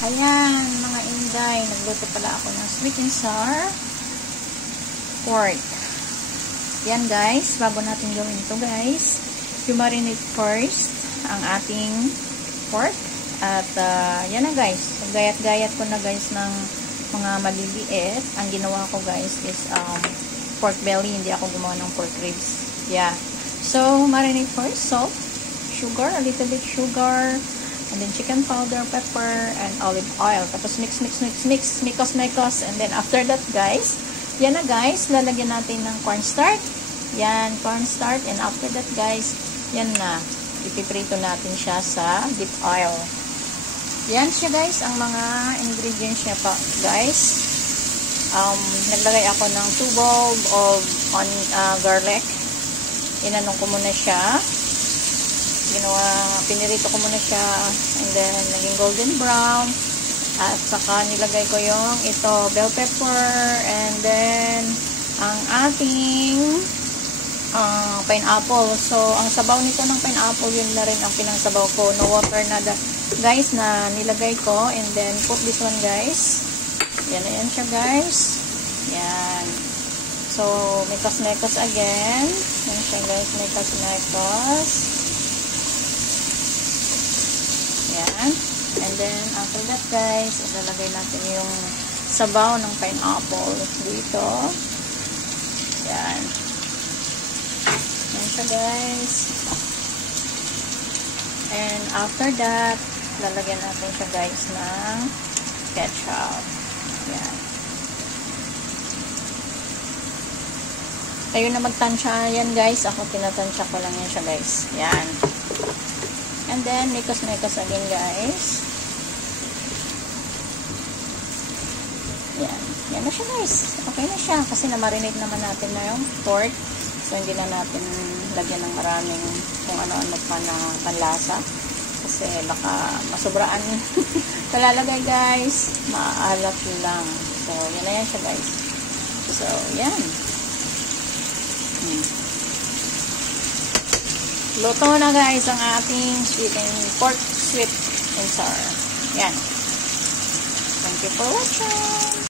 Ayan, mga inday, nagluto pala ako ng sweet and sour pork. Yan guys, bago natin gawin ito guys, i-marinate first ang ating pork. At yan na guys, gayat-gayat ko na guys ng mga maliliit. Ang ginawa ko guys is pork belly, hindi ako gumawa ng pork ribs. Yeah. So, marinate first, salt, sugar, a little bit sugar, and then chicken powder, pepper, and olive oil. Tapos mix, mekos. And then after that guys, yan na guys, lalagyan natin ng cornstarch. Yan, cornstarch. And after that guys, yan na, ipiprito natin siya sa deep oil. Yan siya guys, ang mga ingredients niya pa guys. Naglagay ako ng 2 bulb of garlic. Inanong ko muna siya. Pinirito ko muna siya, and then naging golden brown, at saka nilagay ko yung bell pepper, and then ang ating pineapple. So ang sabaw nito ng pineapple, yun na rin ang pinangsabaw ko, no water na guys na nilagay ko. And then put this one guys, yan na yan siya guys, yan. So mekos again, yan siya guys, mekos. Yan. And then, after that guys, ilalagay natin yung sabaw ng pineapple dito. Yan. Yan siya guys. And after that, lalagyan natin siya guys ng ketchup. Yan. Kayo na magtansya yan guys. Ako tinatansya ko lang yan siya guys. Yan. And then, mekos again, guys. Yan. Yan na siya, guys. Okay na siya. Kasi na-marinate naman natin na yung pork. So, hindi na natin lagyan ng maraming kung ano-ano pa na panlasa. Kasi baka masubraan. Kalalagay, guys. Maalat lang. So, yan na yan siya, guys. So, yan. Luto na guys ang ating pork sweet and sour. Yan. Thank you for watching.